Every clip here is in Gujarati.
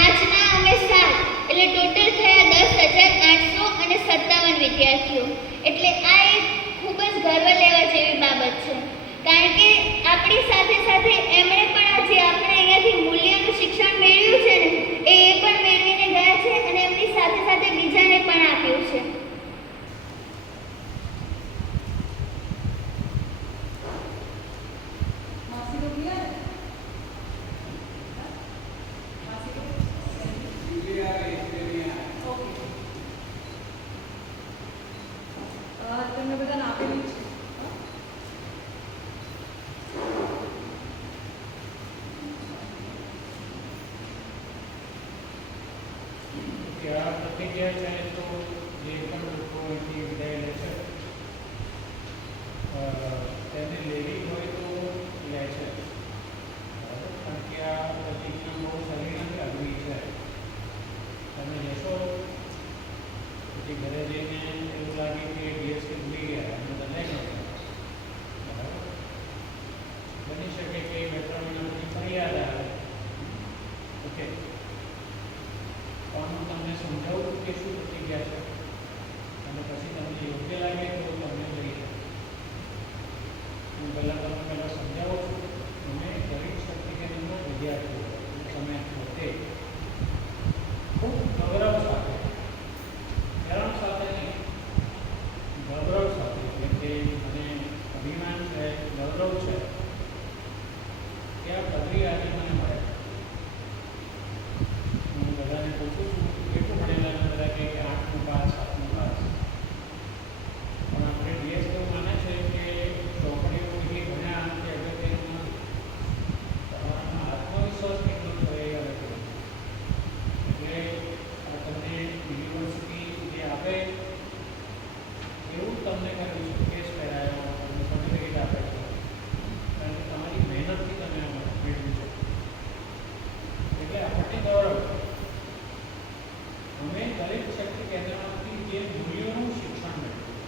આજના અમે 7 એટલે ટોટલ થયા 10,857 વિદ્યાર્થીઓ. એટલે આ એક ખૂબ જ ગર્વ લેવા જેવી બાબત છે, કારણ કે આપણી સાથે સાથે એમણે પણ આજે આપણે અહીંયાથી મૂલ્યનું શિક્ષણ મેળવ્યું છે ને એ પણ મેળવીને ગયા છે અને એમની સાથે સાથે બીજાને પણ આપ્યું છે. તમને બધાને આપેલી છે. આ પ્રતિક્રિયા છે તો જે પણ લોકો અહીંથી વિદાય લે છે તેને લેવી હોય તો લે છે, કારણ કે આ પ્રતિક્રિયા બહુ સારી નથી અઘરી છે. તમે લેશો પછી ઘરે જઈને એવું લાગે કે ડીએસકે ભૂલી ગયા અને બદલાઈ ગયા. બરાબર, બની શકે કે 2-3 મહિના પછી ફરી યાદ આવે. ઓકે, હું તમને સમજાવું કે શું પ્રતિક્રિયા છે અને પછી તમને યોગ્ય લાગે તો તમને લઈ જાય. હું પહેલાં સમજાવું છું. તમે દરેક શક્તિ કેન્દ્રના વિદ્યાર્થીઓ તમે પોતે ખૂબ ગૌરવ સાથે, હેરાન સાથે નહીં, ગૌરવ સાથે, એટલે કે મને અભિમાન છે, ગૌરવ છે કે આ પદવી આજે મને મળે. હું બધાને પૂછું છું કેટલું ભણેલા બધા કે 8મું પાસ 7મું પાસ, પણ આપણે ડીએસ એવું માને છે કે ચોપડીઓ કેટલી ભણ્યા કે અગત્યનું નથી, તમારામાં આત્મવિશ્વાસ કેટલો છે એ અગત્યનું. એટલે તમને યુનિવર્સિટી જે આપે એવું તમને કર્યું છે, કેસ કરાયો, તમને સર્ટિફિકેટ આપે છે, કારણ કે તમારી મહેનતથી તમે મેળવ્યું છે. એટલે આપણને ગૌરવ. અમે દરેક શક્તિ કેન્દ્રમાંથી જે મૂલ્યોનું શિક્ષણ મેળવ્યું,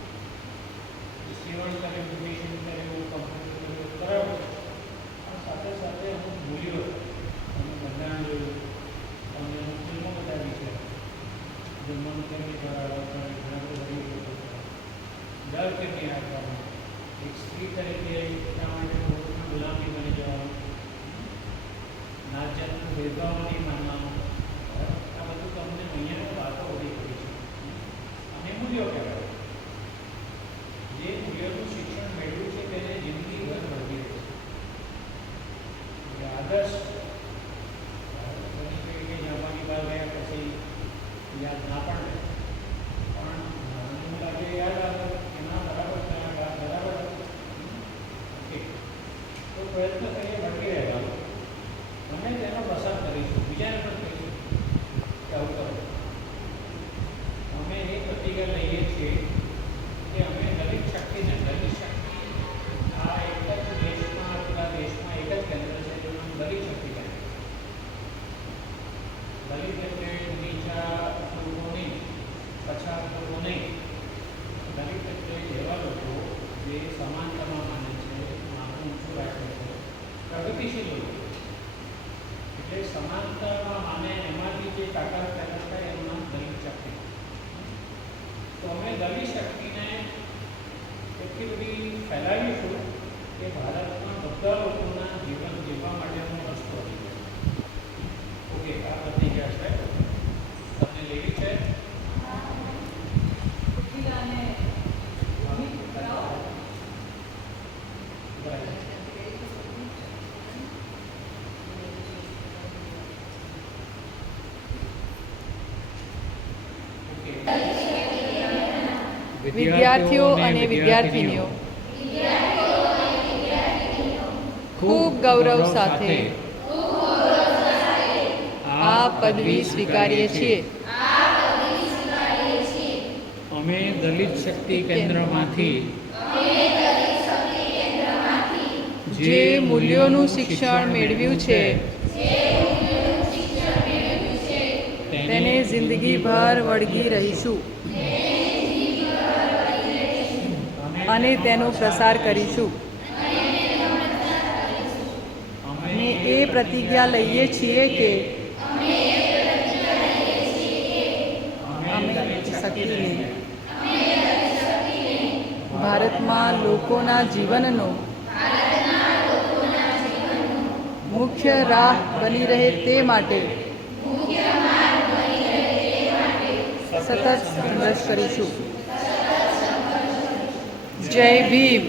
સીવણ કરે, બ્યુટિશિયન કર્યું, કમ્પ્યુટર કર્યું, બરાબર, પણ સાથે સાથે અમુક મૂલ્યો અમે બંધારણ જોયું, તમને અમુક ફિલ્મો બતાવી છે, જન્મ કેમની કરાવો, ઘણા બધા ડર કેમની રાખવાનો, એક સ્ત્રી તરીકે એટલા માટે પુરુષના ગુલામી બની જવાનું, નાત જાતનું ભેદભાવ નહીં માનવાનું. આ બધું તમને અહીંયા વાતો બધી કરી છે અને મૂલ્યો કહેવાય. જે મૂલ્યોનું શિક્ષણ મેળવ્યું છે તેને જિંદગીભર વળગી રહે છે. આદર્શ બની કે જાપાની બહાર ગયા પછી યાદ ના પણ રહે, પણ મને લાગે યાદ આવે કે ના બરાબર બરાબર. ઓકે, તો પ્રયત્ન કરીએ વળગી રહેવાનો અને તેનો પ્રસાર કરીશું, બીજાને પણ કહીશું કે આવું કરો. અમે એ પ્રતિક્રિયા લઈએ છીએ કે અમે દલિત શક્તિને, દલિત શક્તિ આ એક જ દેશમાં, આપણા દેશમાં એક જ કેન્દ્ર છે જેનું નામ દલિત શક્તિ કેન્દ્ર. દલિત એટલે નીચા લોકો નહીં, પછાત લોકો નહીં. દલિત એટલે એવા લોકો જે સમાનતામાં માને છે, માથું ઊંચું રાખે છે, પ્રગતિશીલ લોકો. એટલે સમાનતામાં માને એમાંથી જે તાકાત પેદા થાય એનું નામ દલિત શક્તિ. તો અમે દલિત શક્તિને એટલી બધી ફેલાવીશું કે ભારતમાં બધા લોકોના જીવન જીવવા માટેનો રસ્તો આવી જાય. ઓકે, આ પ્રતિક્રિયા છે, તમને લેવી છે? વિદ્યાર્થીઓ અને વિદ્યાર્થીનીઓ ખૂબ ગૌરવ સાથે આ પદવી સ્વીકારીએ છીએ. અમે દલિત શક્તિ કેન્દ્રમાંથી જે મૂલ્યોનું શિક્ષણ મેળવ્યું છે તેને જિંદગીભર વળગી રહીશું અને તેનો પ્રસાર કરીશું. અને એ પ્રતિજ્ઞા લઈએ છીએ કે શક્તિને ભારતમાં લોકોના જીવનનો મુખ્ય રાહ બની રહે તે માટે સતત સંઘર્ષ કરીશું. જય ભીમ.